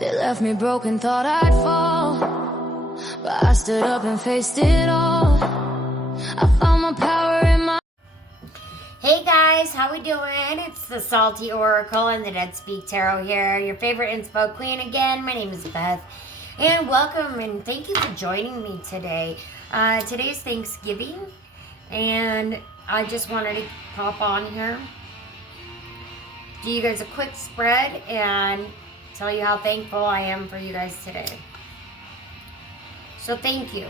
They left me broken, thought I'd fall, but I stood up and faced it all. I found my power in my... Hey guys, how we doing? It's the Salty Oracle and the Dead Speak Tarot here, your favorite inspo queen again. My name is Beth, and welcome and thank you for joining me today. Today's Thanksgiving, and I just wanted to pop on here, do you guys a quick spread, and tell you how thankful I am for you guys today. So thank you.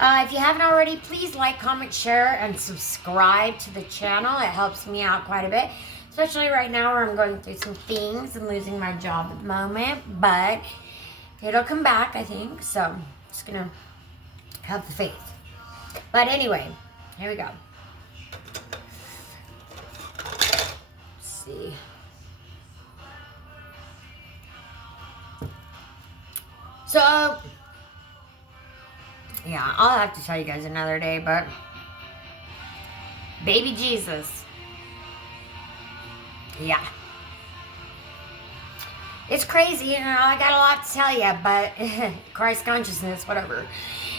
If you haven't already, please like, comment, share, and subscribe to the channel. It helps me out quite a bit, especially right now where I'm going through some things and losing my job at the moment. But it'll come back, I think. So I'm just going to have the faith. But anyway, here we go. Let's see. So, yeah, I'll have to tell you guys another day, but baby Jesus. Yeah. It's crazy, you know, I got a lot to tell you, but Christ consciousness, whatever.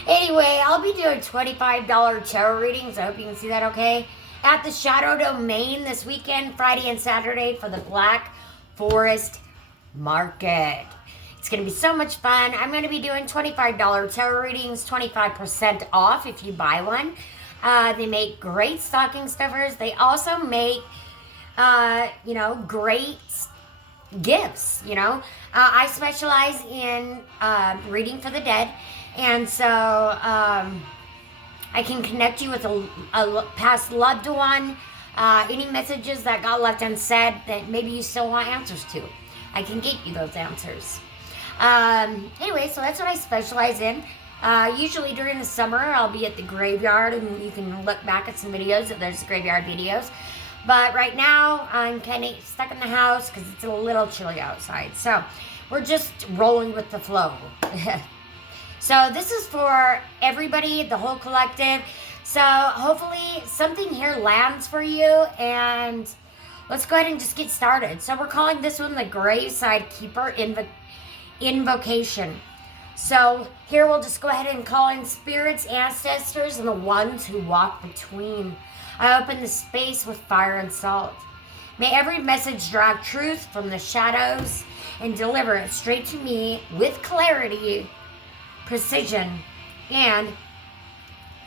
Anyway, I'll be doing $25 tarot readings. I hope you can see that okay. At the Shadow Domain this weekend, Friday and Saturday, for the Black Forest Market. It's going to be so much fun. I'm going to be doing $25 tarot readings, 25% off if you buy one. They make great stocking stuffers. They also make, great gifts, I specialize in reading for the dead. And so I can connect you with a past loved one. Any messages that got left unsaid that maybe you still want answers to. I can get you those answers. Anyway, so that's what I specialize in. Usually during the summer, I'll be at the graveyard, and you can look back at some videos if there's graveyard videos. But right now, I'm kind of stuck in the house because it's a little chilly outside. So we're just rolling with the flow. So this is for everybody, the whole collective. So hopefully something here lands for you, and let's go ahead and just get started. So we're calling this one the Graveside Keeper Invocation. So here we'll just go ahead and call in spirits, ancestors, and the ones who walk between. I open the space with fire and salt. May every message draw truth from the shadows and deliver it straight to me with clarity, precision, and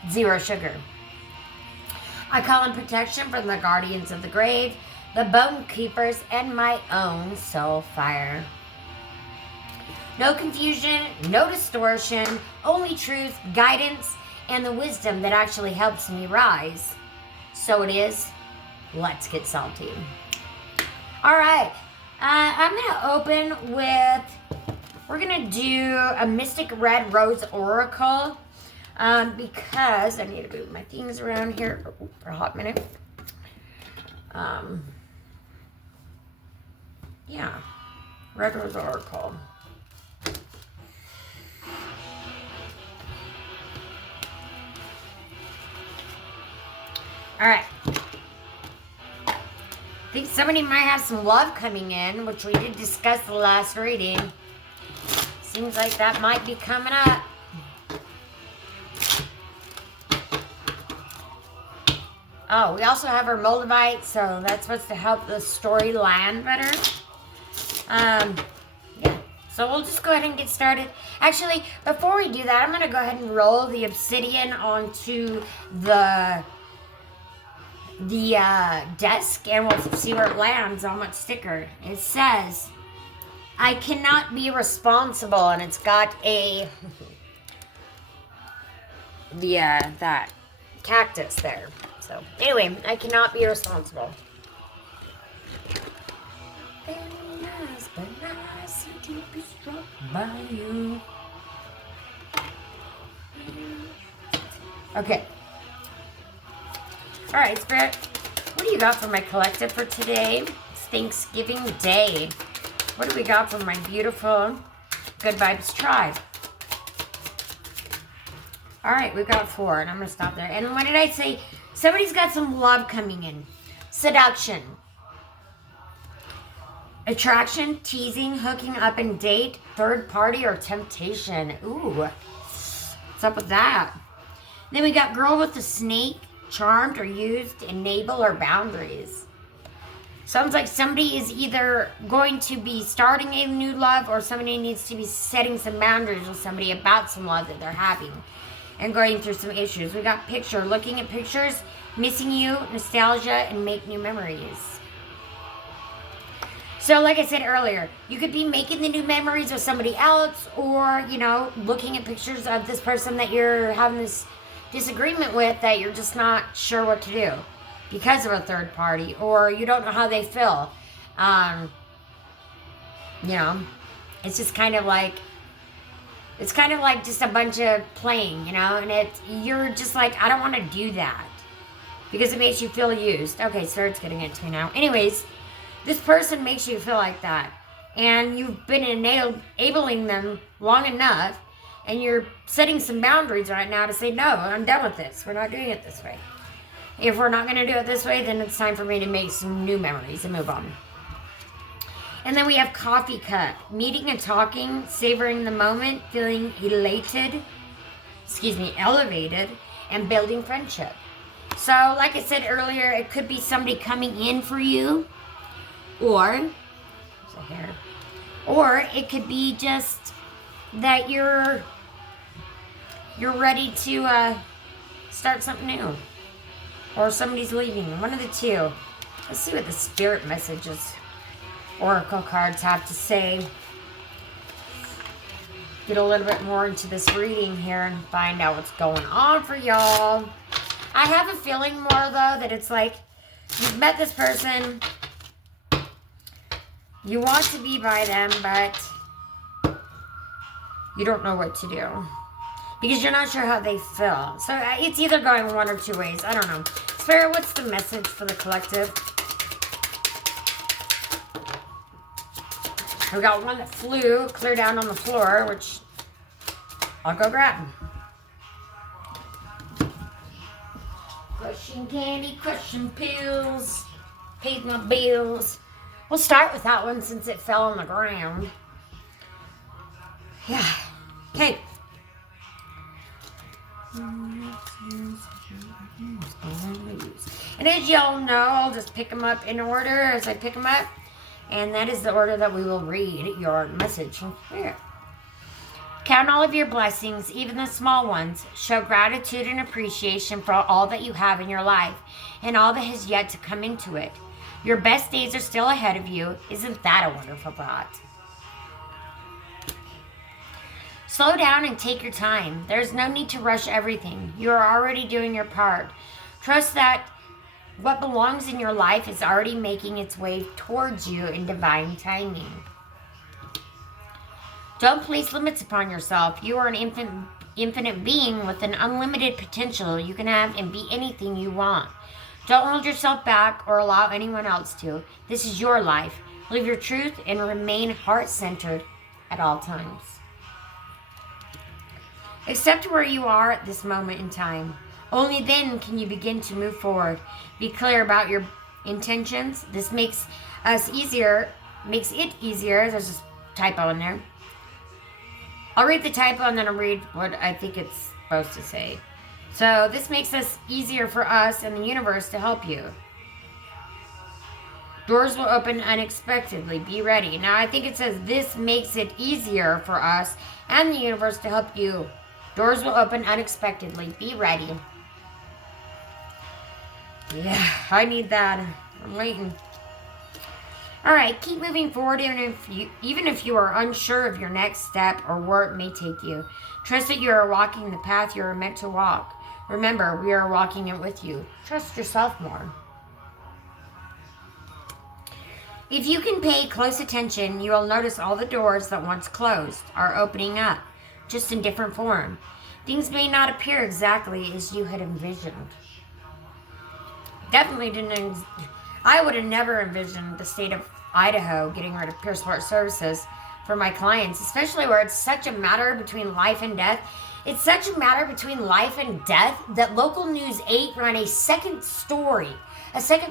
zero sugar. I call in protection from the guardians of the grave, the bone keepers, and my own soul fire. No confusion, no distortion, only truth, guidance, and the wisdom that actually helps me rise. So it is. Let's get salty. All right. I'm going to open with, we're going to do a Mystic Red Rose Oracle because I need to move my things around here for a hot minute. Yeah. Red Rose Oracle. All right. I think somebody might have some love coming in, which we did discuss the last reading. Seems like that might be coming up. Oh, we also have our Moldavite, so that's supposed to help the story land better. Yeah. So we'll just go ahead and get started. Actually, before we do that, I'm going to go ahead and roll the obsidian onto the desk, and we'll see where it lands on what sticker. It says, I cannot be responsible, and it's got that cactus there. So anyway, I cannot be responsible. Very nice, but nice to be struck by you. Okay. All right, Spirit, what do you got for my collective for today? It's Thanksgiving Day. What do we got for my beautiful Good Vibes tribe? All right, we've got 4, and I'm going to stop there. And what did I say? Somebody's got some love coming in. Seduction. Attraction, teasing, hooking up and date, third party, or temptation. Ooh, what's up with that? Then we got girl with the snake, charmed or used, enable or boundaries. Sounds like somebody is either going to be starting a new love or somebody needs to be setting some boundaries with somebody about some love that they're having and going through some issues. We got picture, looking at pictures, missing you, nostalgia, and make new memories. So like I said earlier, you could be making the new memories with somebody else or, looking at pictures of this person that you're having this disagreement with that you're just not sure what to do because of a third party, or you don't know how they feel. It's just kind of like, just a bunch of playing, and you're just like, I don't want to do that because it makes you feel used. Okay, Spirit's getting it to me now. Anyways, this person makes you feel like that, and you've been enabling them long enough, and you're setting some boundaries right now to say, no, I'm done with this. We're not doing it this way. If we're not going to do it this way, then it's time for me to make some new memories and move on. And then we have coffee cup. Meeting and talking, savoring the moment, feeling elevated, and building friendship. So, like I said earlier, it could be somebody coming in for you, or it could be just that you're ready to start something new. Or somebody's leaving. One of the two. Let's see what the spirit messages, oracle cards have to say. Get a little bit more into this reading here and find out what's going on for y'all. I have a feeling more, though, that it's like you've met this person. You want to be by them, but you don't know what to do. Because you're not sure how they feel. So it's either going one or two ways. I don't know. Spirit, what's the message for the collective? We got one that flew clear down on the floor, which I'll go grab. Crushing candy, crushing pills, paid my bills. We'll start with that one since it fell on the ground. Yeah. Okay. And as y'all know, I'll just pick them up in order as I pick them up. And that is the order that we will read your message from Spirit. Count all of your blessings, even the small ones. Show gratitude and appreciation for all that you have in your life and all that has yet to come into it. Your best days are still ahead of you. Isn't that a wonderful thought? Slow down and take your time. There's no need to rush everything. You are already doing your part. Trust that what belongs in your life is already making its way towards you in divine timing. Don't place limits upon yourself. You are an infinite being with an unlimited potential. You can have and be anything you want. Don't hold yourself back or allow anyone else to. This is your life. Live your truth and remain heart-centered at all times. Accept where you are at this moment in time. Only then can you begin to move forward. Be clear about your intentions. This makes it easier. There's a typo in there. I'll read the typo and then I'll read what I think it's supposed to say. So this makes this easier for us and the universe to help you. Doors will open unexpectedly. Be ready. Now I think it says this makes it easier for us and the universe to help you. Doors will open unexpectedly. Be ready. Yeah, I need that. I'm waiting. All right, keep moving forward even if you are unsure of your next step or where it may take you. Trust that you are walking the path you are meant to walk. Remember, we are walking it with you. Trust yourself more. If you can pay close attention, you will notice all the doors that once closed are opening up, just in different form. Things may not appear exactly as you had envisioned. Definitely didn't. I would have never envisioned the state of Idaho getting rid of peer support services for my clients, especially where it's such a matter between life and death. It's such a matter between life and death that Local News 8 ran a second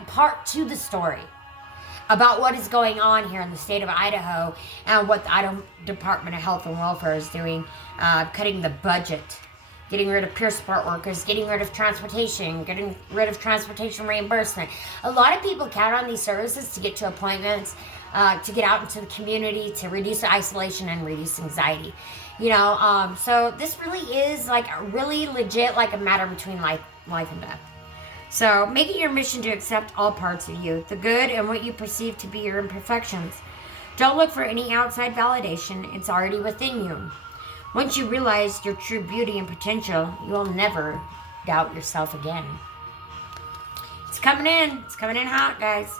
part to the story about what is going on here in the state of Idaho and what the Idaho Department of Health and Welfare is doing, cutting the budget, getting rid of peer support workers, getting rid of transportation, getting rid of transportation reimbursement. A lot of people count on these services to get to appointments, to get out into the community, to reduce isolation and reduce anxiety. So this really is like a really legit, like a matter between life and death. So make it your mission to accept all parts of you, the good and what you perceive to be your imperfections. Don't look for any outside validation. It's already within you. Once you realize your true beauty and potential, you will never doubt yourself again. It's coming in. It's coming in hot, guys.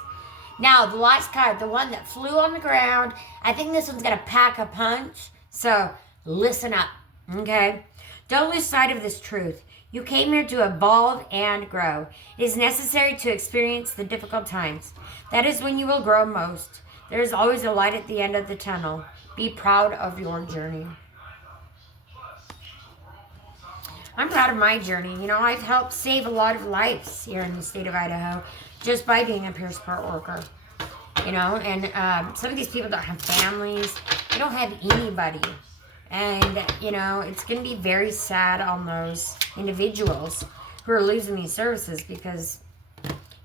Now, the last card, the one that flew on the ground, I think this one's going to pack a punch. So listen up, okay? Don't lose sight of this truth. You came here to evolve and grow. It is necessary to experience the difficult times. That is when you will grow most. There is always a light at the end of the tunnel. Be proud of your journey. I'm proud of my journey. I've helped save a lot of lives here in the state of Idaho just by being a peer support worker. And some of these people don't have families. They don't have anybody. And, it's going to be very sad on those individuals who are losing these services, because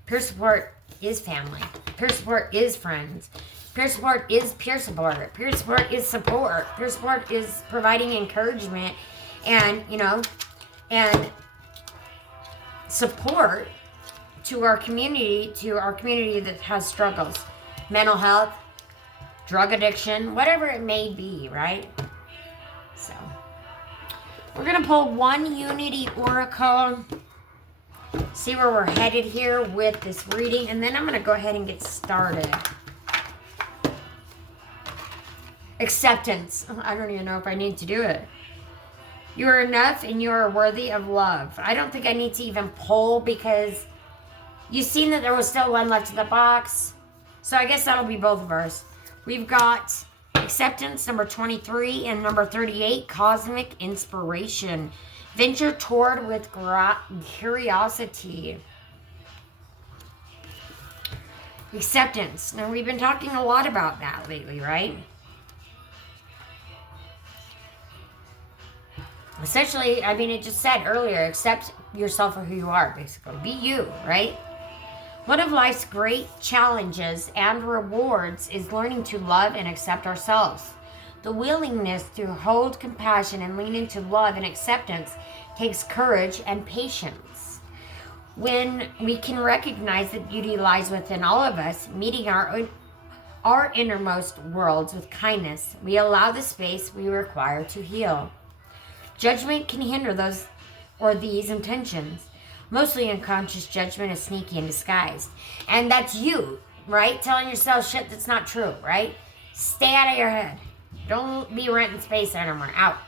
peer support is family. Peer support is friends. Peer support is peer support. Peer support is support. Peer support is providing encouragement and support to our community that has struggles. Mental health, drug addiction, whatever it may be, right? So, we're going to pull one Unity Oracle, see where we're headed here with this reading, and then I'm going to go ahead and get started. Acceptance. I don't even know if I need to do it. You are enough and you are worthy of love. I don't think I need to even pull, because you've seen that there was still one left in the box. So I guess that'll be both of ours. We've got acceptance, number 23, and number 38, cosmic inspiration. Venture toward with curiosity. Acceptance. Now, we've been talking a lot about that lately, right? Essentially, it just said earlier, accept yourself for who you are, basically. Be you, right? One of life's great challenges and rewards is learning to love and accept ourselves. The willingness to hold compassion and lean into love and acceptance takes courage and patience. When we can recognize that beauty lies within all of us, meeting our innermost worlds with kindness, we allow the space we require to heal. Judgment can hinder these intentions. Mostly unconscious judgment is sneaky and disguised. And that's you, right? Telling yourself shit that's not true, right? Stay out of your head. Don't be renting space anymore. Out.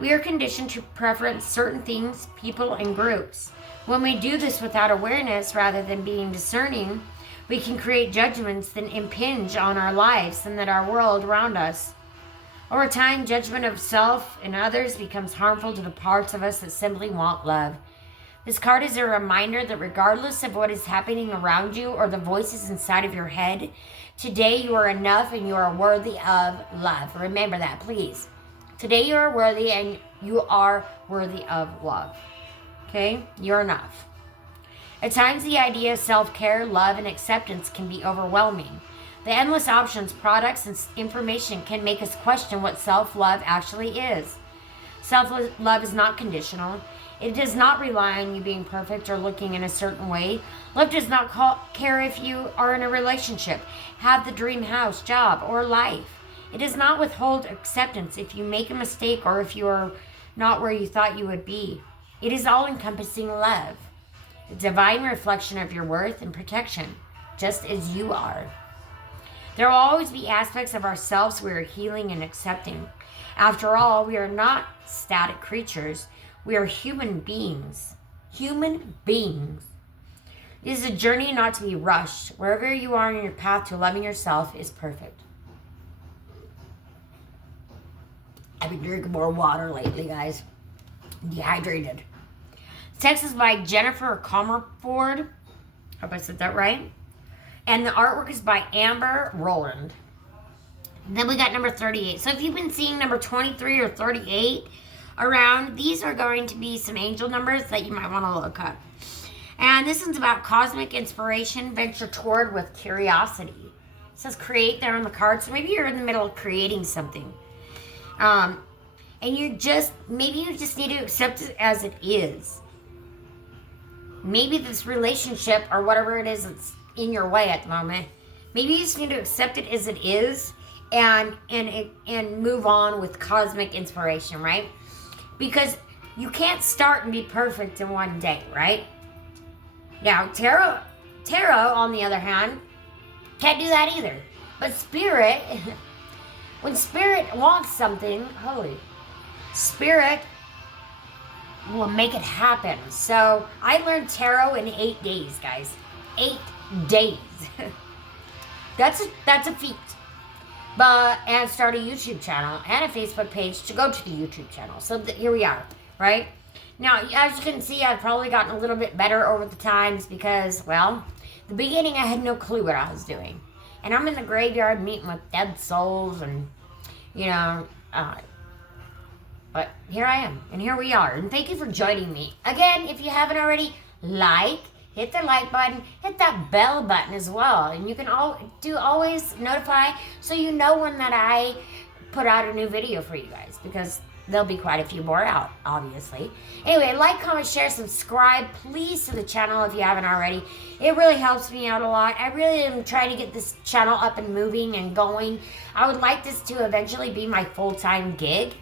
We are conditioned to preference certain things, people, and groups. When we do this without awareness rather than being discerning, we can create judgments that impinge on our lives and that our world around us. Over time, judgment of self and others becomes harmful to the parts of us that simply want love. This card is a reminder that regardless of what is happening around you or the voices inside of your head, today you are enough and you are worthy of love. Remember that, please. Today you are worthy and you are worthy of love. Okay? You're enough. At times, the idea of self-care, love, and acceptance can be overwhelming. The endless options, products, and information can make us question what self-love actually is. Self-love is not conditional. It does not rely on you being perfect or looking in a certain way. Love does not care if you are in a relationship, have the dream house, job, or life. It does not withhold acceptance if you make a mistake or if you are not where you thought you would be. It is all-encompassing love, a divine reflection of your worth and protection, just as you are. There will always be aspects of ourselves we are healing and accepting. After all, we are not static creatures. We are human beings. Human beings. It is a journey not to be rushed. Wherever you are in your path to loving yourself is perfect. I've been drinking more water lately, guys. I'm dehydrated. Text is by Jennifer Comerford. Hope I said that right. And the artwork is by Amber Roland. Then we got number 38. So if you've been seeing number 23 or 38 around, these are going to be some angel numbers that you might want to look up. And this one's about cosmic inspiration, venture toward with curiosity. It says create there on the card. So maybe you're in the middle of creating something. And maybe you just need to accept it as it is. Maybe this relationship or whatever it is that's in your way at the moment, maybe you just need to accept it as it is and move on with cosmic inspiration, right? Because you can't start and be perfect in one day, right? Now, tarot, on the other hand, can't do that either. But spirit, when spirit wants something, spirit will make it happen. So I learned tarot in 8 days, guys. 8 days. That's a feat. And start a YouTube channel and a Facebook page to go to the YouTube channel. So here we are, right? Now, as you can see, I've probably gotten a little bit better over the times because, well, the beginning I had no clue what I was doing. And I'm in the graveyard meeting with dead souls and, but here I am, and here we are. And thank you for joining me. Again, if you haven't already, hit the like button, hit that bell button as well. And you can always notify so you know when that I put out a new video for you guys, because there'll be quite a few more out, obviously. Anyway, like, comment, share, subscribe, please, to the channel if you haven't already. It really helps me out a lot. I really am trying to get this channel up and moving and going. I would like this to eventually be my full-time gig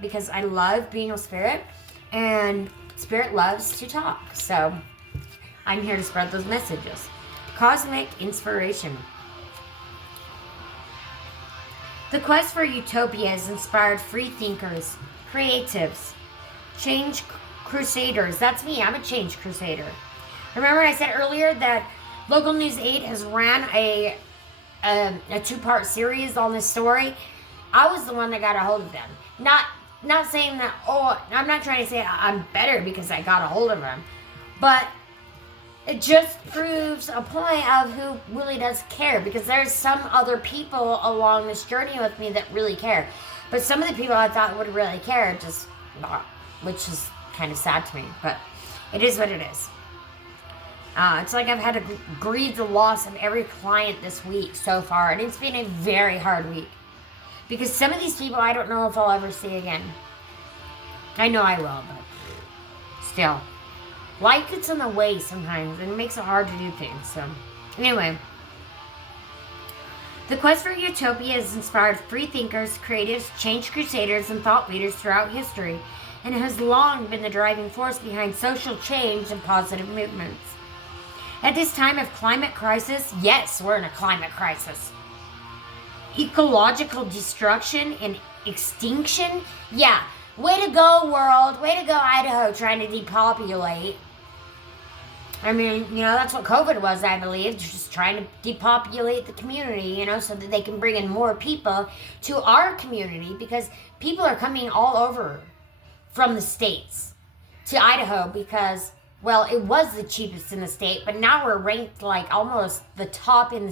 because I love being a spirit, and spirit loves to talk. So I'm here to spread those messages. Cosmic inspiration. The quest for utopia has inspired free thinkers, creatives, change crusaders. That's me. I'm a change crusader. Remember I said earlier that Local News 8 has ran a 2-part series on this story? I was the one that got a hold of them. Not saying that, I'm not trying to say I'm better because I got a hold of them. But it just proves a point of who really does care, because there's some other people along this journey with me that really care. But some of the people I thought would really care just not, which is kind of sad to me, but it is what it is. It's like I've had to grieve the loss of every client this week so far, and it's been a very hard week. Because some of these people I don't know if I'll ever see again. I know I will, but still. Life gets in the way sometimes, and it makes it hard to do things. So, anyway. The quest for utopia has inspired free thinkers, creatives, change crusaders, and thought leaders throughout history, and has long been the driving force behind social change and positive movements. At this time of climate crisis, yes, we're in a climate crisis. Ecological destruction and extinction, yeah. Way to go, world. Way to go, Idaho, trying to depopulate. I mean, that's what COVID was, I believe. Just trying to depopulate the community, so that they can bring in more people to our community, because people are coming all over from the states to Idaho because, well, it was the cheapest in the state, but now we're ranked like almost the top in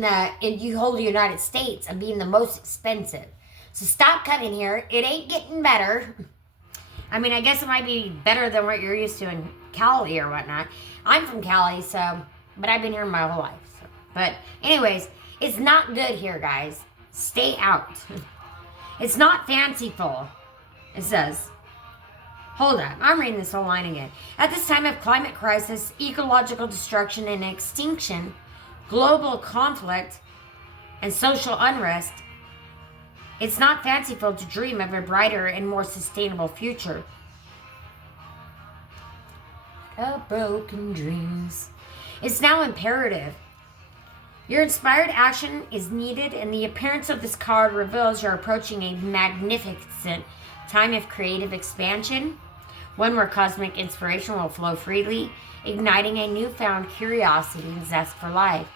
the whole United States of being the most expensive. So stop coming here. It ain't getting better. I mean, I guess it might be better than what you're used to in Cali or whatnot. I'm from Cali, but I've been here my whole life. So. But anyways, it's not good here, guys. Stay out. It's not fanciful, it says. Hold on, I'm reading this whole line again. At this time of climate crisis, ecological destruction and extinction, global conflict, and social unrest, it's not fanciful to dream of a brighter and more sustainable future. Broken dreams. It's now imperative. Your inspired action is needed, and the appearance of this card reveals you're approaching a magnificent time of creative expansion, one where cosmic inspiration will flow freely, igniting a newfound curiosity and zest for life.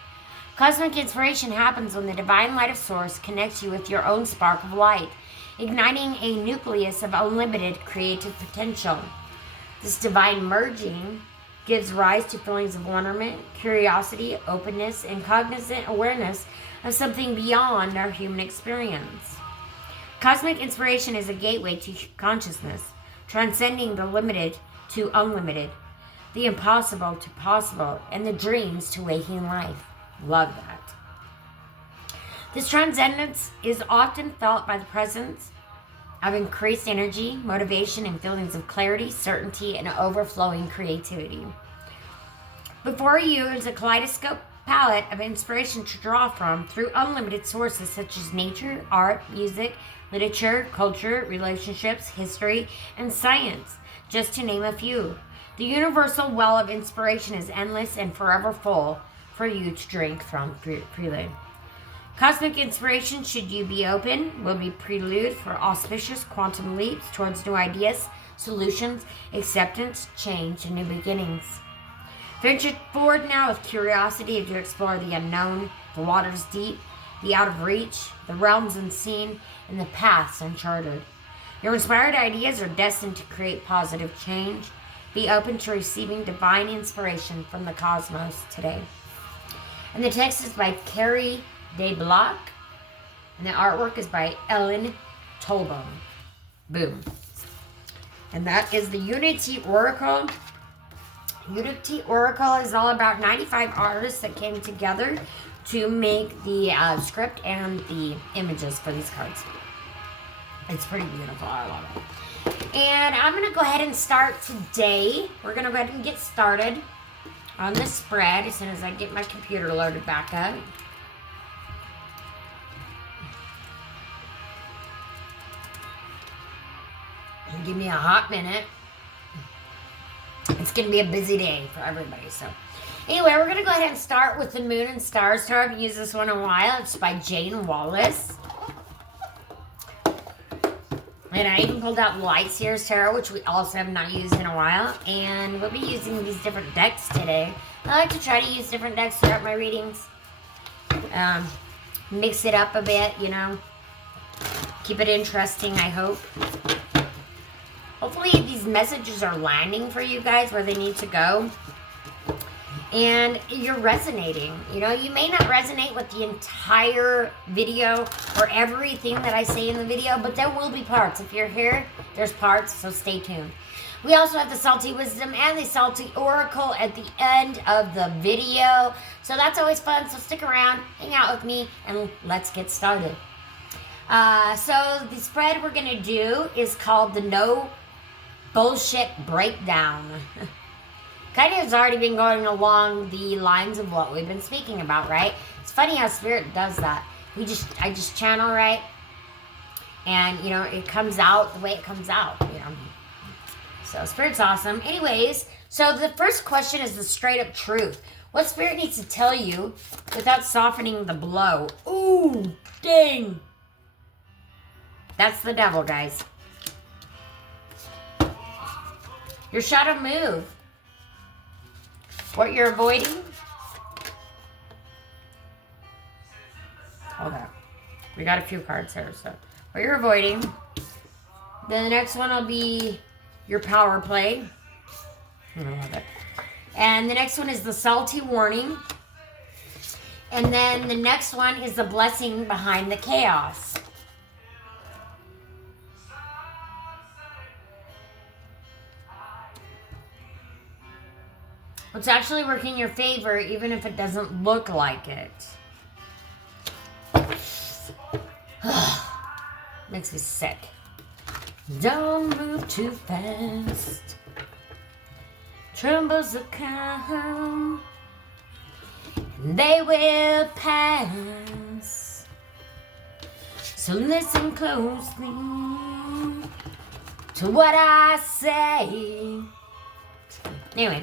Cosmic inspiration happens when the divine light of Source connects you with your own spark of light, igniting a nucleus of unlimited creative potential. This divine merging gives rise to feelings of wonderment, curiosity, openness, and cognizant awareness of something beyond our human experience. Cosmic inspiration is a gateway to consciousness, transcending the limited to unlimited, the impossible to possible, and the dreams to waking life. Love that. This transcendence is often felt by the presence of increased energy, motivation, and feelings of clarity, certainty, and overflowing creativity. Before you is a kaleidoscope palette of inspiration to draw from through unlimited sources such as nature, art, music, literature, culture, relationships, history, and science, just to name a few. The universal well of inspiration is endless and forever full for you to drink from freely. Cosmic inspiration, should you be open, will be prelude for auspicious quantum leaps towards new ideas, solutions, acceptance, change, and new beginnings. Venture forward now with curiosity to explore the unknown, the waters deep, the out of reach, the realms unseen, and the paths uncharted. Your inspired ideas are destined to create positive change. Be open to receiving divine inspiration from the cosmos today. And the text is by Carrie De Block, and the artwork is by Ellen Tolbaum. Boom. And that is the Unity Oracle. Unity Oracle is all about 95 artists that came together to make the script and the images for these cards. It's pretty beautiful. I love it. And I'm going to go ahead and start today. We're going to go ahead and get started on the spread as soon as I get my computer loaded back up. Give me a hot minute. It's going to be a busy day for everybody. So, anyway, we're going to go ahead and start with the Moon and Stars Tarot. I haven't used this one in a while. It's by Jane Wallace. And I even pulled out Light Seers Tarot, which we also have not used in a while. And we'll be using these different decks today. I like to try to use different decks throughout my readings. Mix it up a bit, you know. Keep it interesting, I hope. Hopefully these messages are landing for you guys where they need to go. And you're resonating. You know, you may not resonate with the entire video or everything that I say in the video, but there will be parts. If you're here, there's parts, so stay tuned. We also have the Salty Wisdom and the Salty Oracle at the end of the video. So that's always fun, so stick around, hang out with me, and let's get started. So the spread we're going to do is called the No Bullshit Breakdown. Kind of has already been going along the lines of what we've been speaking about, right? It's funny how Spirit does that. I just channel, right? And, you know, it comes out the way it comes out, you know. So Spirit's awesome. Anyways, so the first question is the straight up truth. What Spirit needs to tell you without softening the blow? Ooh, dang. That's the devil, guys. Your shadow move. What you're avoiding. Hold on. We got a few cards here, so what you're avoiding. Then the next one will be your power play. I love it. And the next one is the salty warning. And then the next one is the blessing behind the chaos. It's actually working in your favor, even if it doesn't look like it. Makes me sick. Don't move too fast. Troubles will come. They will pass. So listen closely to what I say. Anyway.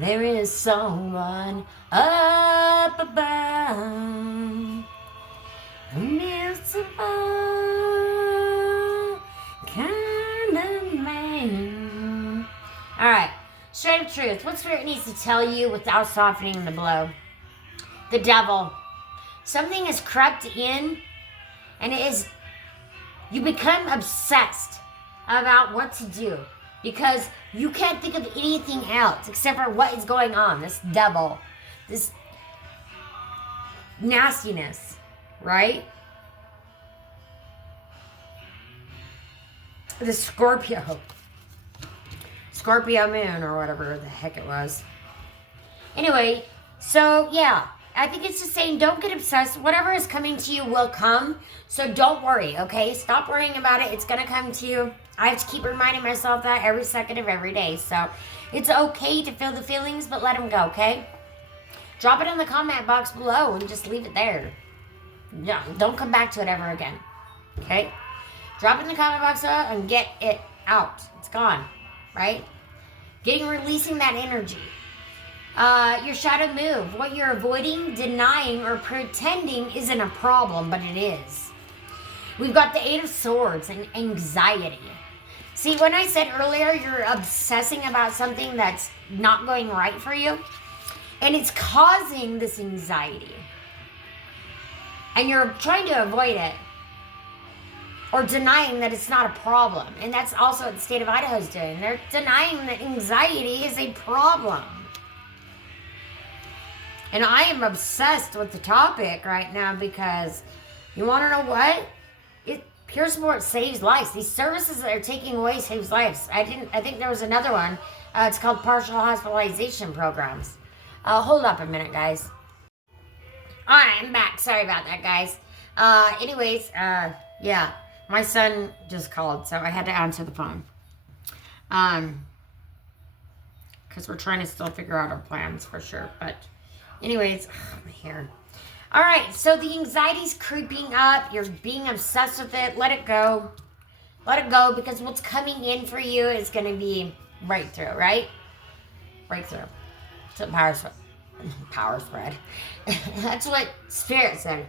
There is someone up above who is a kind of man. Alright, straight up truth. What Spirit needs to tell you without softening the blow? The devil. Something has crept in, and it is, you become obsessed about what to do. because you can't think of anything else except for what is going on. This devil, this nastiness, right? The Scorpio moon or whatever the heck it was. Anyway, so yeah, I think it's just saying don't get obsessed. Whatever is coming to you will come. So don't worry, okay? Stop worrying about it. It's going to come to you. I have to keep reminding myself that every second of every day. So it's okay to feel the feelings, but let them go, okay? Drop it in the comment box below and just leave it there. No, don't come back to it ever again, okay? Drop it in the comment box and get it out. It's gone, right? Releasing that energy. Your shadow move. What you're avoiding, denying, or pretending isn't a problem, but it is. We've got the Eight of Swords and anxiety. See, when I said earlier you're obsessing about something that's not going right for you, and it's causing this anxiety, and you're trying to avoid it, or denying that it's not a problem. And that's also what the state of Idaho is doing. They're denying that anxiety is a problem. And I am obsessed with the topic right now because you want to know what? Pure Support saves lives. These services that are taking away saves lives. I think there was another one. It's called partial hospitalization programs. Hold up a minute, guys. All right, I'm back. Sorry about that, guys. Yeah. My son just called, so I had to answer the phone. Because we're trying to still figure out our plans for sure. But anyways, my hair. All right, so the anxiety's creeping up. You're being obsessed with it. Let it go. Let it go, because what's coming in for you is going to be breakthrough, right? Breakthrough. It's a power spread. That's what Spirit said.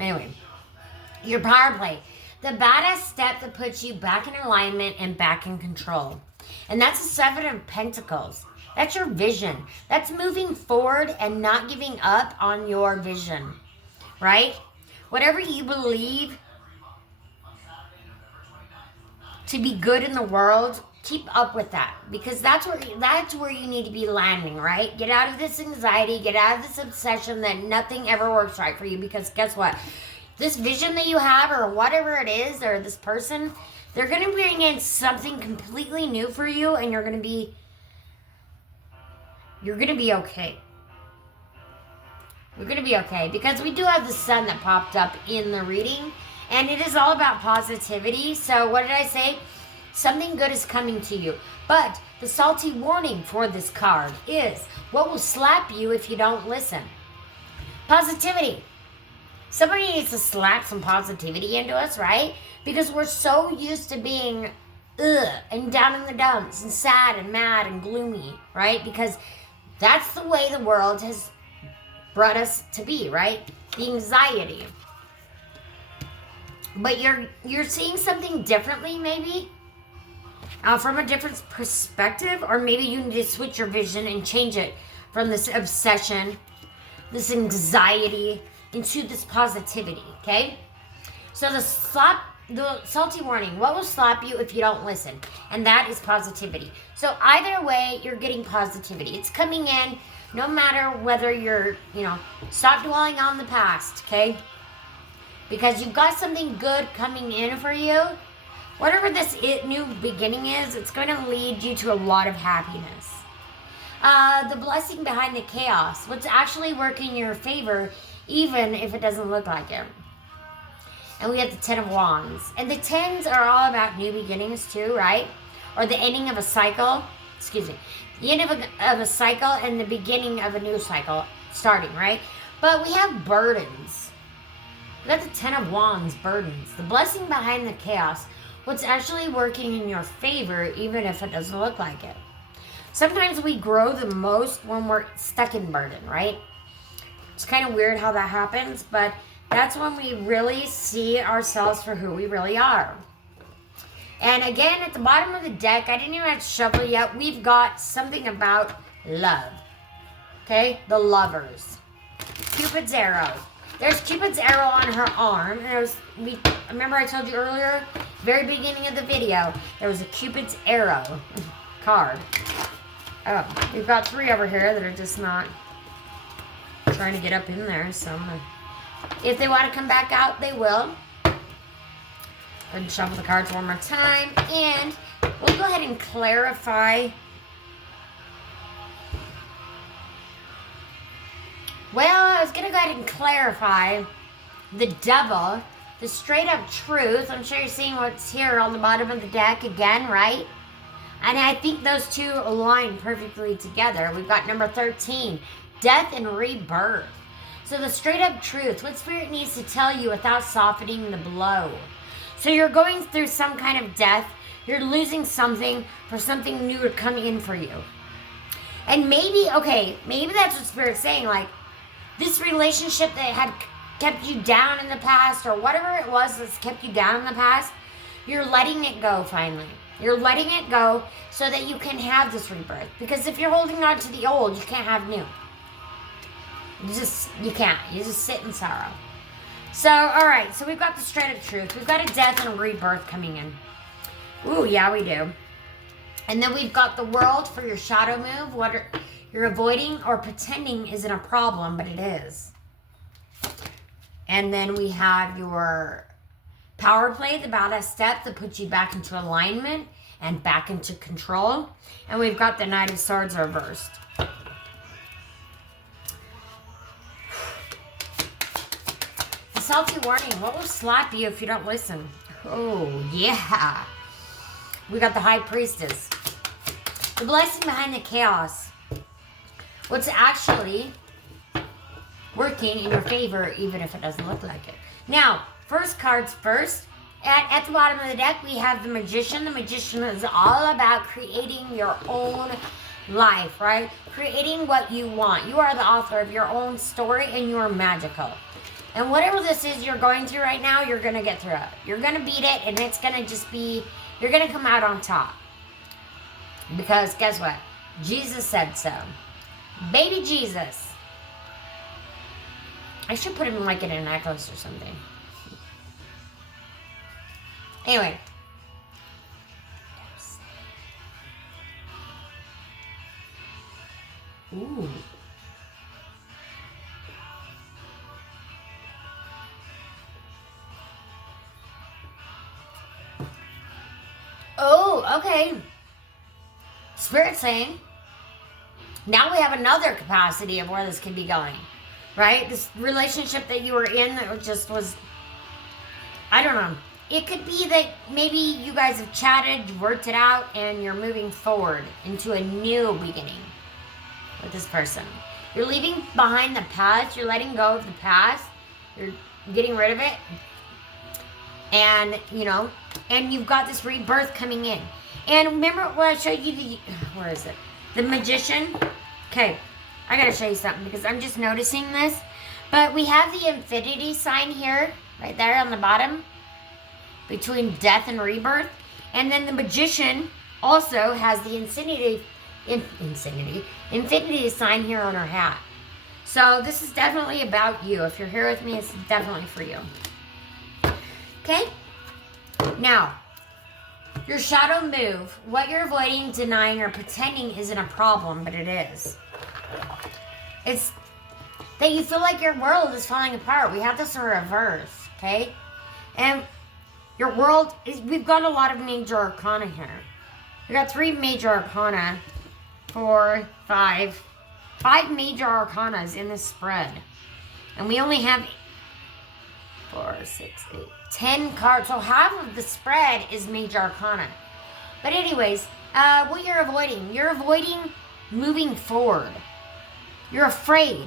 Anyway, your power play. The badass step that puts you back in alignment and back in control. And that's the Seven of Pentacles. That's your vision. That's moving forward and not giving up on your vision, right? Whatever you believe to be good in the world, keep up with that, because that's where you need to be landing, right? Get out of this anxiety, get out of this obsession that nothing ever works right for you, because guess what? This vision that you have, or whatever it is, or this person, they're going to bring in something completely new for you, and you're going to be okay. You're going to be okay, because we do have the sun that popped up in the reading, and it is all about positivity. So what did I say? Something good is coming to you. But the salty warning for this card is what will slap you if you don't listen. Positivity. Somebody needs to slap some positivity into us, right? Because we're so used to being and down in the dumps and sad and mad and gloomy, right? Because that's the way the world has brought us to be, right? The anxiety. But you're seeing something differently, maybe? From a different perspective, or maybe you need to switch your vision and change it from this obsession, this anxiety, into this positivity, okay? So the salty warning, what will slap you if you don't listen? And that is positivity. So either way, you're getting positivity. It's coming in no matter whether you're, stop dwelling on the past, okay? Because you've got something good coming in for you. Whatever this new beginning is, it's going to lead you to a lot of happiness. The blessing behind the chaos. What's actually working in your favor, even if it doesn't look like it. And we have the Ten of Wands. And the Tens are all about new beginnings too, right? Or the ending of a cycle. Excuse me. The end of a cycle and the beginning of a new cycle starting, right? But we have burdens. We got the Ten of Wands, burdens. The blessing behind the chaos. What's actually working in your favor, even if it doesn't look like it. Sometimes we grow the most when we're stuck in burden, right? It's kind of weird how that happens, but that's when we really see ourselves for who we really are. And again, at the bottom of the deck, I didn't even have to shuffle yet, we've got something about love. Okay? The Lovers. Cupid's arrow. There's Cupid's arrow on her arm. Remember I told you earlier, very beginning of the video, there was a Cupid's arrow card. Oh, we've got 3 over here that are just not trying to get up in there. So if they want to come back out, they will. And shuffle the cards one more time. And we'll go ahead and clarify. Well, I was going to go ahead and clarify the devil, the straight up truth. I'm sure you're seeing what's here on the bottom of the deck again, right? And I think those two align perfectly together. We've got number 13, death and rebirth. So the straight up truth, what Spirit needs to tell you without softening the blow. So you're going through some kind of death. You're losing something for something new to come in for you. And maybe that's what Spirit's saying. Like, this relationship that had kept you down in the past, or whatever it was that's kept you down in the past, you're letting it go finally. You're letting it go so that you can have this rebirth. Because if you're holding on to the old, you can't have new. You can't. You just sit in sorrow. So, all right. So we've got the straight up truth. We've got a death and a rebirth coming in. Ooh, yeah, we do. And then we've got the world for your shadow move. You're avoiding or pretending isn't a problem, but it is. And then we have your power play, the badass step that puts you back into alignment and back into control. And we've got the Knight of Swords reversed. The salty warning, what will slap you if you don't listen? Oh, yeah. We got the High Priestess. The blessing behind the chaos. What's actually working in your favor, even if it doesn't look like it. Now, first cards first. At the bottom of the deck, we have the Magician. The Magician is all about creating your own life, right? Creating what you want. You are the author of your own story, and you are magical. And whatever this is you're going through right now, you're going to get through it. You're going to beat it, and it's going to just be, you're going to come out on top. Because guess what? Jesus said so. Baby Jesus. I should put him like in a necklace or something. Anyway. Ooh. Oh, okay. Spirit saying, now we have another capacity of where this could be going, right? This relationship that you were in that just was, I don't know. It could be that maybe you guys have chatted, worked it out, and you're moving forward into a new beginning with this person. You're leaving behind the past. You're letting go of the past. You're getting rid of it. And, and you've got this rebirth coming in. And remember when I showed you where is it? The Magician. Okay, I gotta show you something because I'm just noticing this. But we have the infinity sign here, right there on the bottom, between death and rebirth. And then the Magician also has the infinity sign here on her hat. So this is definitely about you. If you're here with me, it's definitely for you. Okay? Now, your shadow move, what you're avoiding, denying, or pretending isn't a problem, but it is. It's that you feel like your world is falling apart. We have this in reverse, okay? And your world is, we've got a lot of major arcana here. We got 3 major arcana, 4, 5 major arcanas in this spread. And we only have 4, 6, 8, 10 cards. So half of the spread is major arcana. But anyways, what you're avoiding moving forward. You're afraid.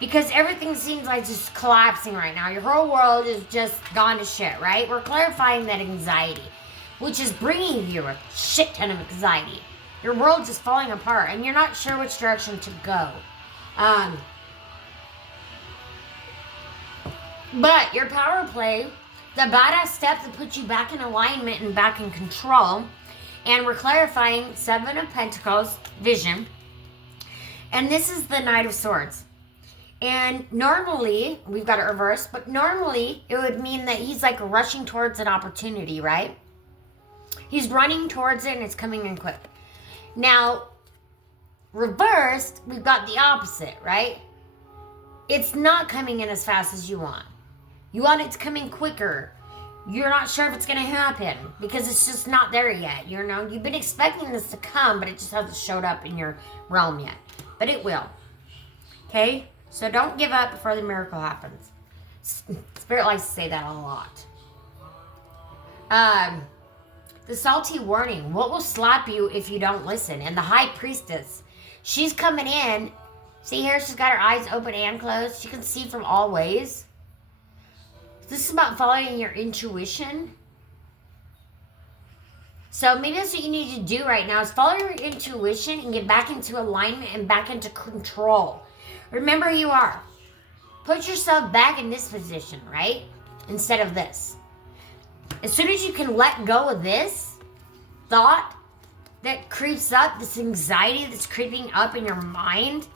Because everything seems like just collapsing right now. Your whole world is just gone to shit, right? We're clarifying that anxiety, which is bringing you a shit ton of anxiety. Your world's just falling apart, and you're not sure which direction to go. But your power play, the badass step that puts you back in alignment and back in control, and we're clarifying 7 of Pentacles, vision, and this is the Knight of Swords. And normally, we've got it reversed, but normally it would mean that he's like rushing towards an opportunity, right? He's running towards it and it's coming in quick. Now, reversed, we've got the opposite, right? It's not coming in as fast as you want. You want it to come in quicker. You're not sure if it's going to happen because it's just not there yet. You know, you've been expecting this to come, but it just hasn't showed up in your realm yet. But it will. Okay? So don't give up before the miracle happens. Spirit likes to say that a lot. The salty warning. What will slap you if you don't listen? And the high priestess. She's coming in. See here? She's got her eyes open and closed. She can see from all ways. This is about following your intuition. So maybe that's what you need to do right now is follow your intuition and get back into alignment and back into control. Remember who you are. Put yourself back in this position, right? Instead of this. As soon as you can let go of this thought that creeps up, this anxiety that's creeping up in your mind,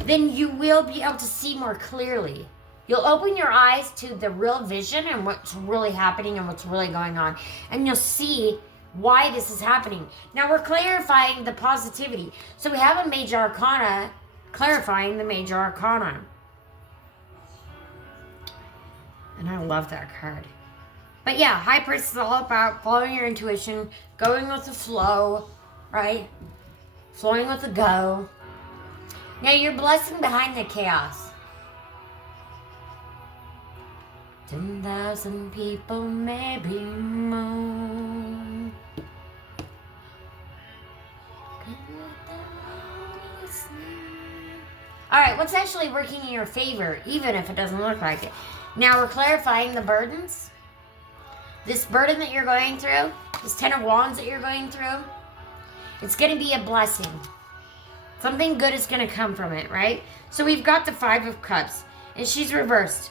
then you will be able to see more clearly. You'll open your eyes to the real vision and what's really happening and what's really going on. And you'll see why this is happening. Now we're clarifying the positivity. So we have a major arcana clarifying the major arcana. And I love that card. But yeah, High Priestess is all about following your intuition, going with the flow, right? Flowing with the go. Now you're blessing behind the chaos. 10,000 people, maybe more. Alright, what's actually working in your favor, even if it doesn't look like it? Now we're clarifying the burdens. This burden that you're going through, this 10 of Wands that you're going through, it's going to be a blessing. Something good is going to come from it, right? So we've got the 5 of Cups, and she's reversed.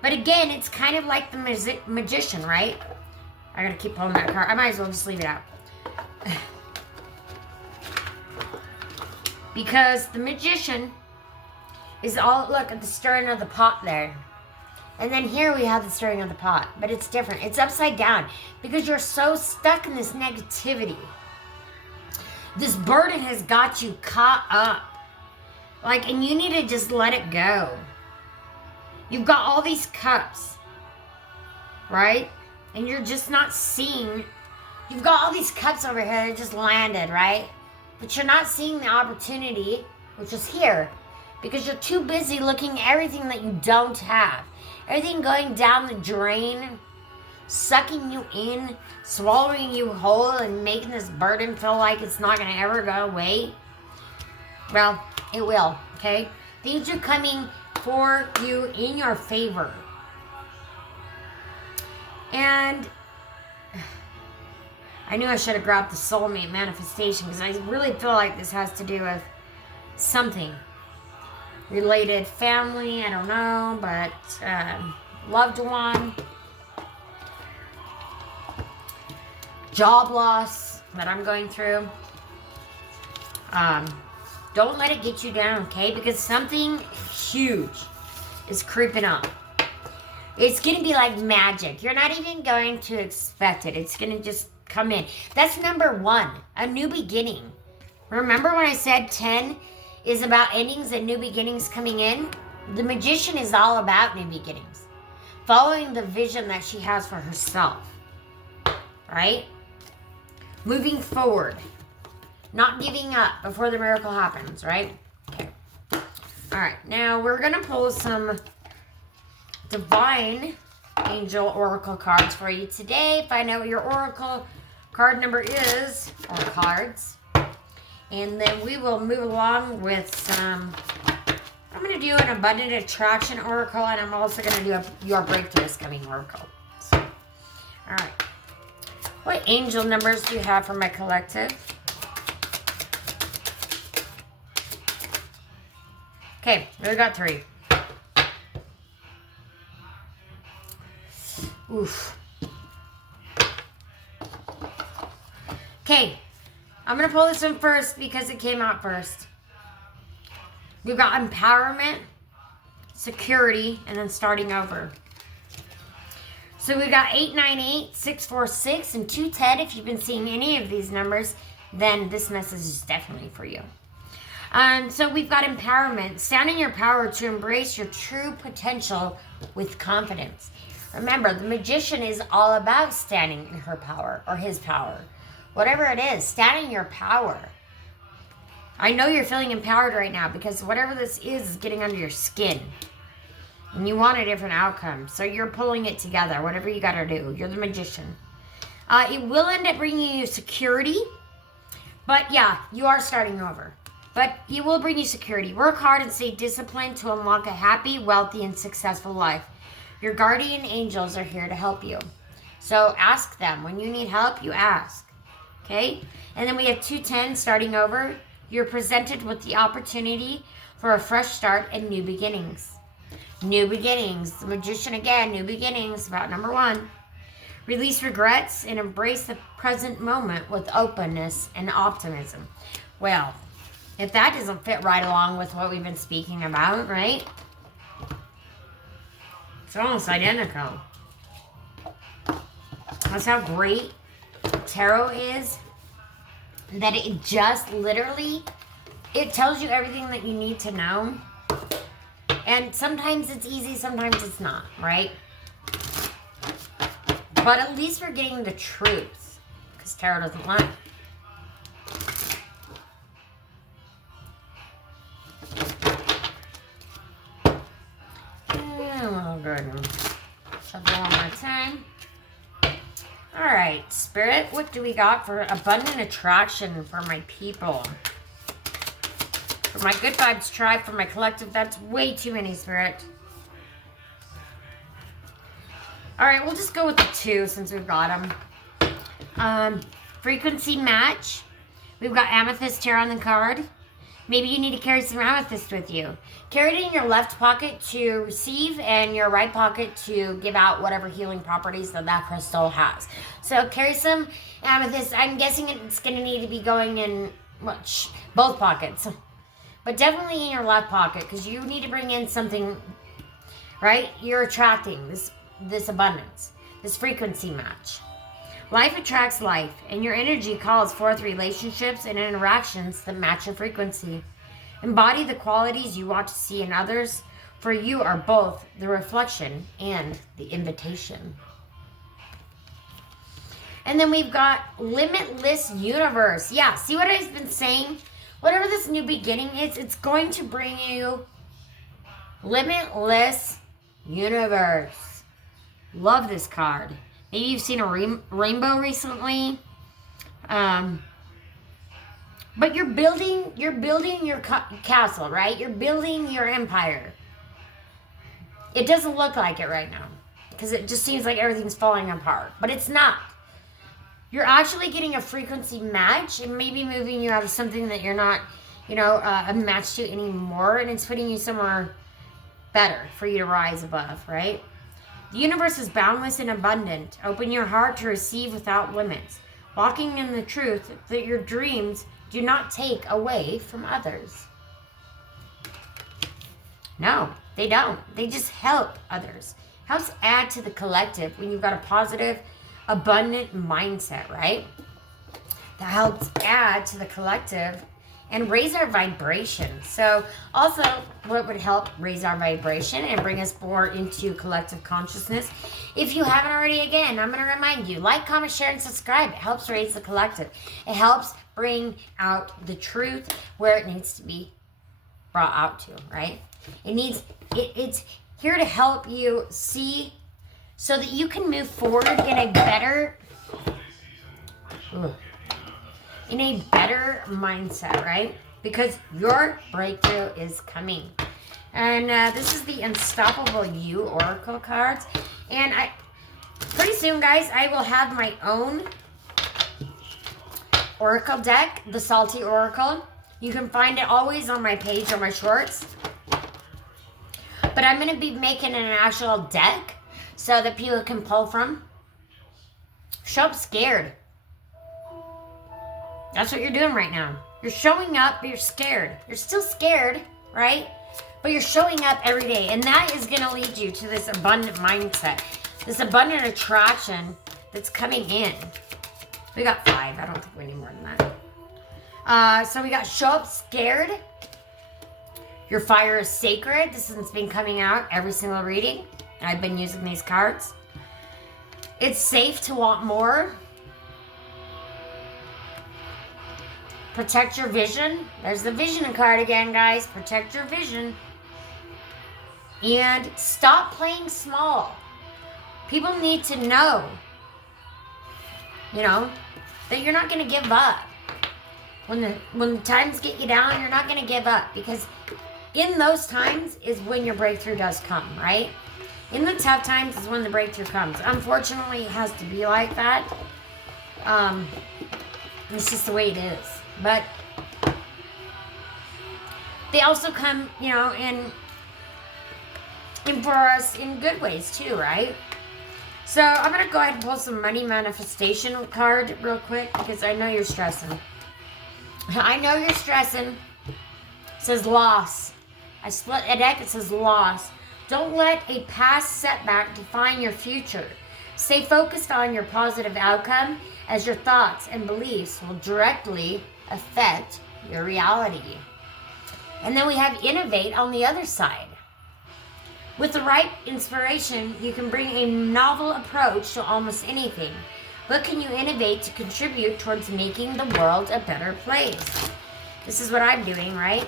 But again, it's kind of like the magician, right? I got to keep pulling that card. I might as well just leave it out. Because the magician is all, look at the stirring of the pot there. And then here we have the stirring of the pot. But it's different. It's upside down. Because you're so stuck in this negativity. This burden has got you caught up. Like, and you need to just let it go. You've got all these cups. Right? And you're just not seeing. You've got all these cups over here that just landed, right? But you're not seeing the opportunity, which is here. Because you're too busy looking at everything that you don't have. Everything going down the drain, sucking you in, swallowing you whole, and making this burden feel like it's not going to ever go away. Well, it will, okay? Things are coming for you in your favor. And I knew I should have grabbed the soulmate manifestation because I really feel like this has to do with something. Related family, I don't know, but loved one. Job loss that I'm going through. Don't let it get you down, okay? Because something huge is creeping up. It's going to be like magic. You're not even going to expect it. It's going to just come in. That's number 1, a new beginning. Remember when I said 10 is about endings and new beginnings coming in? The magician is all about new beginnings. Following the vision that she has for herself. Right? Moving forward. Not giving up before the miracle happens, right? Okay. Alright, now we're going to pull some Divine Angel Oracle cards for you today. Find out what your Oracle card number is, or cards. And then we will move along with some, I'm going to do an Abundant Attraction Oracle, and I'm also going to do Your Breakthrough is Coming Oracle. So, all right. What angel numbers do you have for my collective? Okay, we got 3. Oof. Okay. I'm going to pull this one first because it came out first. We've got empowerment, security, and then starting over. So we got 898, 646, and 210. If you've been seeing any of these numbers, then this message is definitely for you. So we've got empowerment. Stand in your power to embrace your true potential with confidence. Remember, the magician is all about standing in her power or his power. Whatever it is, stand in your power. I know you're feeling empowered right now because whatever this is getting under your skin. And you want a different outcome. So you're pulling it together, whatever you got to do. You're the magician. It will end up bringing you security. But yeah, you are starting over. But it will bring you security. Work hard and stay disciplined to unlock a happy, wealthy, and successful life. Your guardian angels are here to help you. So ask them. When you need help, you ask. Okay? And then we have 210 starting over. You're presented with the opportunity for a fresh start and new beginnings. New beginnings. The magician again, new beginnings, about number 1. Release regrets and embrace the present moment with openness and optimism. Well, if that doesn't fit right along with what we've been speaking about, right? It's almost identical. That's how great tarot is. That it just literally, it tells you everything that you need to know. And sometimes it's easy, sometimes it's not, right? But at least we're getting the truth. Because tarot doesn't lie. Good. Shuffle one more time. Alright, Spirit, what do we got for abundant attraction for my people? For my good vibes tribe, for my collective, that's way too many, Spirit. Alright, we'll just go with the 2 since we've got them. Frequency match. We've got Amethyst Tarot on the card. Maybe you need to carry some amethyst with you. Carry it in your left pocket to receive and your right pocket to give out whatever healing properties that crystal has. So carry some amethyst. I'm guessing it's going to need to be going in both pockets. But definitely in your left pocket because you need to bring in something, right? You're attracting this abundance, this frequency match. Life attracts life, and your energy calls forth relationships and interactions that match your frequency. Embody the qualities you want to see in others, for you are both the reflection and the invitation. And then we've got limitless universe. Yeah, see what I've been saying? Whatever this new beginning is, it's going to bring you limitless universe. Love this card. Maybe you've seen a rainbow recently. But you're building your castle, right? You're building your empire. It doesn't look like it right now because it just seems like everything's falling apart, but it's not. You're actually getting a frequency match and maybe moving you out of something that you're not, a match to anymore, and it's putting you somewhere better for you to rise above, right? The universe is boundless and abundant. Open your heart to receive without limits, walking in the truth that your dreams do not take away from others. No, they don't. They just help others. Helps add to the collective when you've got a positive, abundant mindset, right? That helps add to the collective and raise our vibration. So also what would help raise our vibration and bring us more into collective consciousness, if you haven't already, again, I'm going to remind you, like, comment, share, and subscribe. It helps raise the collective. It helps bring out the truth where it needs to be brought out to, right? It's here to help you see so that you can move forward in a better mindset, right? Because your breakthrough is coming. And this is the Unstoppable You Oracle cards. And pretty soon, guys, I will have my own Oracle deck, the Salty Oracle. You can find it always on my page or my shorts. But I'm going to be making an actual deck so that people can pull from. Show up scared. That's what you're doing right now. You're showing up, but you're scared. You're still scared, right? But you're showing up every day, and that is going to lead you to this abundant mindset, this abundant attraction that's coming in. We got 5. I don't think we need more than that. So we got show up scared. Your fire is sacred. This has been coming out every single reading. I've been using these cards. It's safe to want more. Protect your vision. There's the vision card again, guys. Protect your vision. And stop playing small. People need to know, that you're not going to give up. When the times get you down, you're not going to give up, because in those times is when your breakthrough does come, right? In the tough times is when the breakthrough comes. Unfortunately, it has to be like that. It's just the way it is. But they also come, in for us in good ways too, right? So I'm going to go ahead and pull some money manifestation card real quick, because I know you're stressing. I know you're stressing. It says loss. I split a deck. It says loss. Don't let a past setback define your future. Stay focused on your positive outcome, as your thoughts and beliefs will directly affect your reality. And then we have innovate on the other side. With the right inspiration, you can bring a novel approach to almost anything. What can you innovate to contribute towards making the world a better place? This is what I'm doing, right?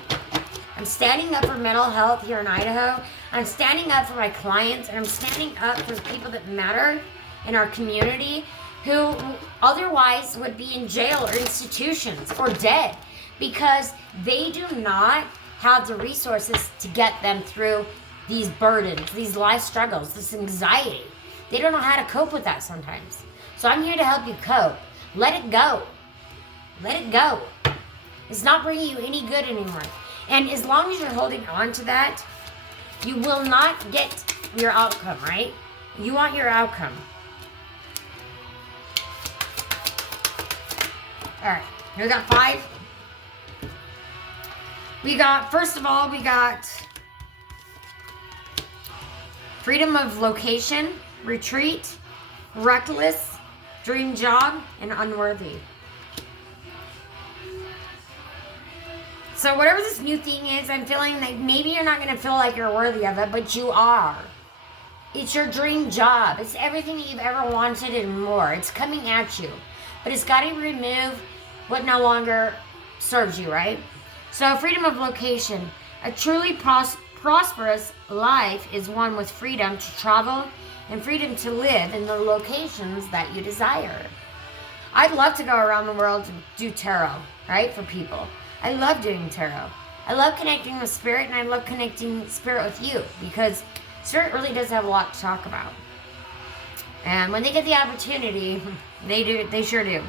I'm standing up for mental health here in Idaho. I'm standing up for my clients, and I'm standing up for the people that matter in our community who otherwise would be in jail or institutions or dead, because they do not have the resources to get them through these burdens, these life struggles, this anxiety. They don't know how to cope with that sometimes. So I'm here to help you cope. Let it go. Let it go. It's not bringing you any good anymore. And as long as you're holding on to that, you will not get your outcome, right? You want your outcome. All right, we got 5. First of all, we got freedom of location, retreat, reckless, dream job, and unworthy. So whatever this new thing is, I'm feeling like maybe you're not going to feel like you're worthy of it, but you are. It's your dream job. It's everything that you've ever wanted and more. It's coming at you. But it's got to remove what no longer serves you, right? So freedom of location. A truly prosperous life is one with freedom to travel and freedom to live in the locations that you desire. I'd love to go around the world to do tarot, right, for people. I love doing tarot. I love connecting with spirit, and I love connecting spirit with you, because spirit really does have a lot to talk about. And when they get the opportunity, they sure do.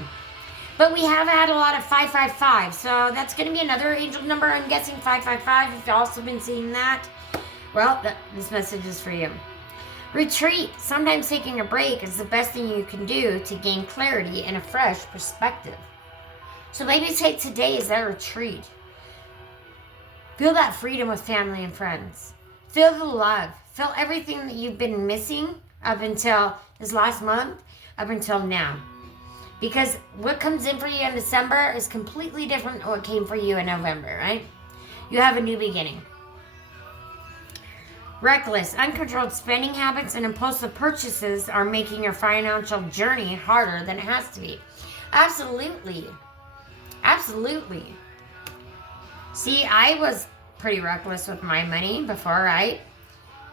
But we have had a lot of 555, so that's going to be another angel number. I'm guessing 555. If you've also been seeing that, well, this message is for you. Retreat. Sometimes taking a break is the best thing you can do to gain clarity and a fresh perspective. So maybe take today as that retreat. Feel that freedom with family and friends. Feel the love. Feel everything that you've been missing up until this last month, up until now. Because what comes in for you in December is completely different than what came for you in November, right? You have a new beginning. Reckless, uncontrolled spending habits and impulsive purchases are making your financial journey harder than it has to be. Absolutely. Absolutely. See, I was pretty reckless with my money before, right?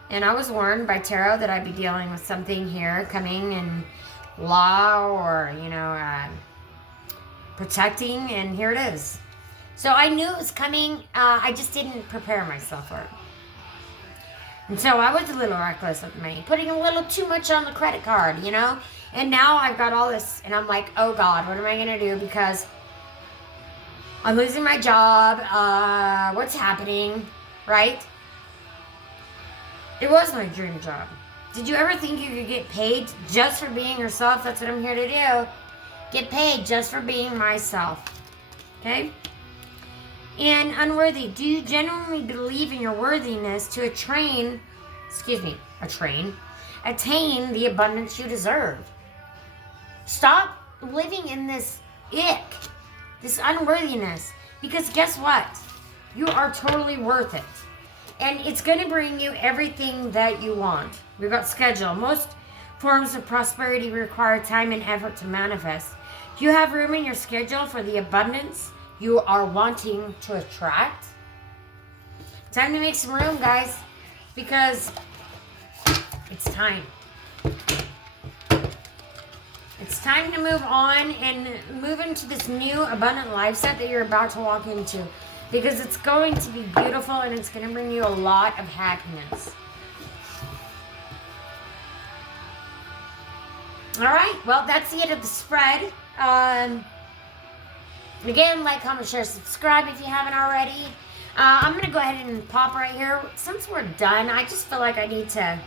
And I was warned by tarot that I'd be dealing with something here coming in law or, protecting, and here it is. So I knew it was coming. I just didn't prepare myself for it. And so I was a little reckless with money, putting a little too much on the credit card, And now I've got all this, and I'm like, oh God, what am I going to do? Because I'm losing my job. What's happening, right? It was my dream job. Did you ever think you could get paid just for being yourself? That's what I'm here to do. Get paid just for being myself. Okay? and unworthy. Do you genuinely believe in your worthiness to attain the abundance you deserve? Stop living in this ick, this unworthiness, because guess what? You are totally worth it. And it's going to bring you everything that you want. We've got schedule. Most forms of prosperity require time and effort to manifest. Do you have room in your schedule for the abundance you are wanting to attract? Time to make some room, guys, because it's time. It's time to move on and move into this new abundant life set that you're about to walk into, because it's going to be beautiful and it's going to bring you a lot of happiness. All right, well, that's the end of the spread. Again, like, comment, share, subscribe if you haven't already. I'm going to go ahead and pop right here. Since we're done, I just feel like I need to...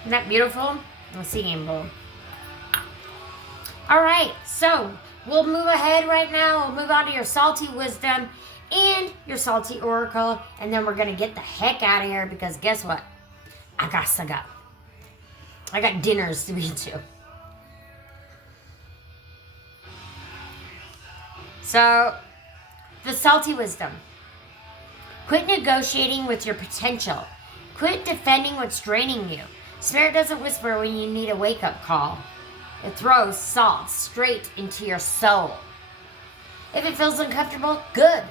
Isn't that beautiful? A singing bowl. All right, so we'll move ahead right now. We'll move on to your salty wisdom and your salty oracle, and then we're gonna get the heck out of here because guess what? I got dinners to be to. So, the salty wisdom. Quit negotiating with your potential. Quit defending what's draining you. Spirit doesn't whisper when you need a wake-up call. It throws salt straight into your soul. If it feels uncomfortable, good.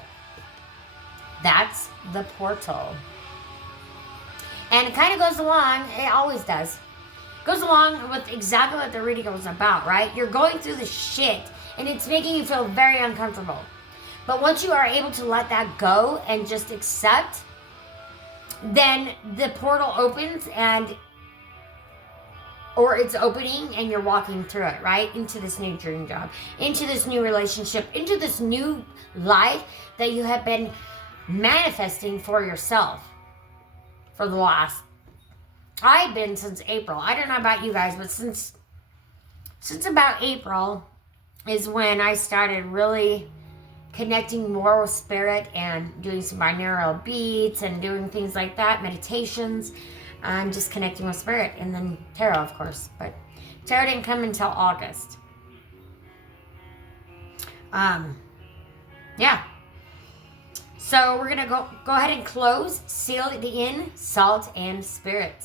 That's the portal. And it kind of goes along, it always does, goes along with exactly what the reading was about, right? You're going through the shit, and it's making you feel very uncomfortable. But once you are able to let that go and just accept, then the portal opens or it's opening and you're walking through it, right? Into this new dream job, into this new relationship, into this new life that you have been manifesting for yourself for the last, I've been since April. I don't know about you guys, but since about April is when I started really connecting more with spirit and doing some binaural beats and doing things like that, meditations. I'm just connecting with spirit, and then tarot, of course, but tarot didn't come until August. Yeah. So we're gonna go ahead and close, seal it in salt and spirit.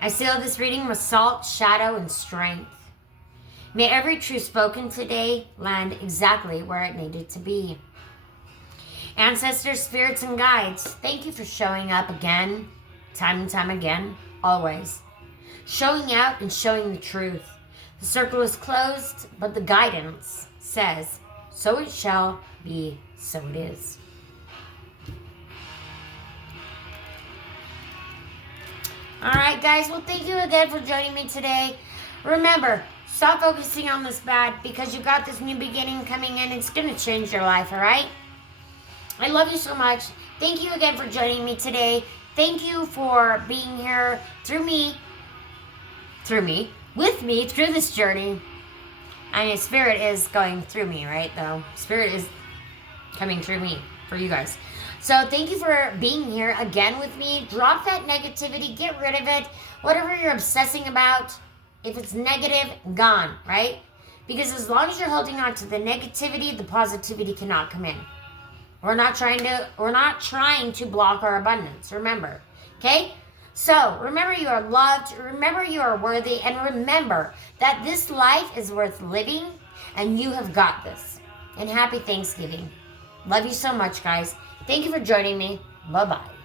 I seal this reading with salt, shadow, and strength. May every truth spoken today land exactly where it needed to be. Ancestors, spirits, and guides, thank you for showing up again, time and time again, always. Showing out and showing the truth. The circle is closed, but the guidance says, so it shall be, so it is. All right, guys, well, thank you again for joining me today. Remember, stop focusing on this bad because you got this new beginning coming in. It's going to change your life, all right? I love you so much. Thank you again for joining me today. Thank you for being here with me, through this journey. I mean, Spirit is going through me, right, though? Spirit is coming through me for you guys. So thank you for being here again with me. Drop that negativity. Get rid of it. Whatever you're obsessing about, if it's negative, gone, right? Because as long as you're holding on to the negativity, the positivity cannot come in. We're not trying to block our abundance, remember. Okay? So, remember you are loved, remember you are worthy, and remember that this life is worth living, and you have got this. And happy Thanksgiving. Love you so much, guys. Thank you for joining me. Bye-bye.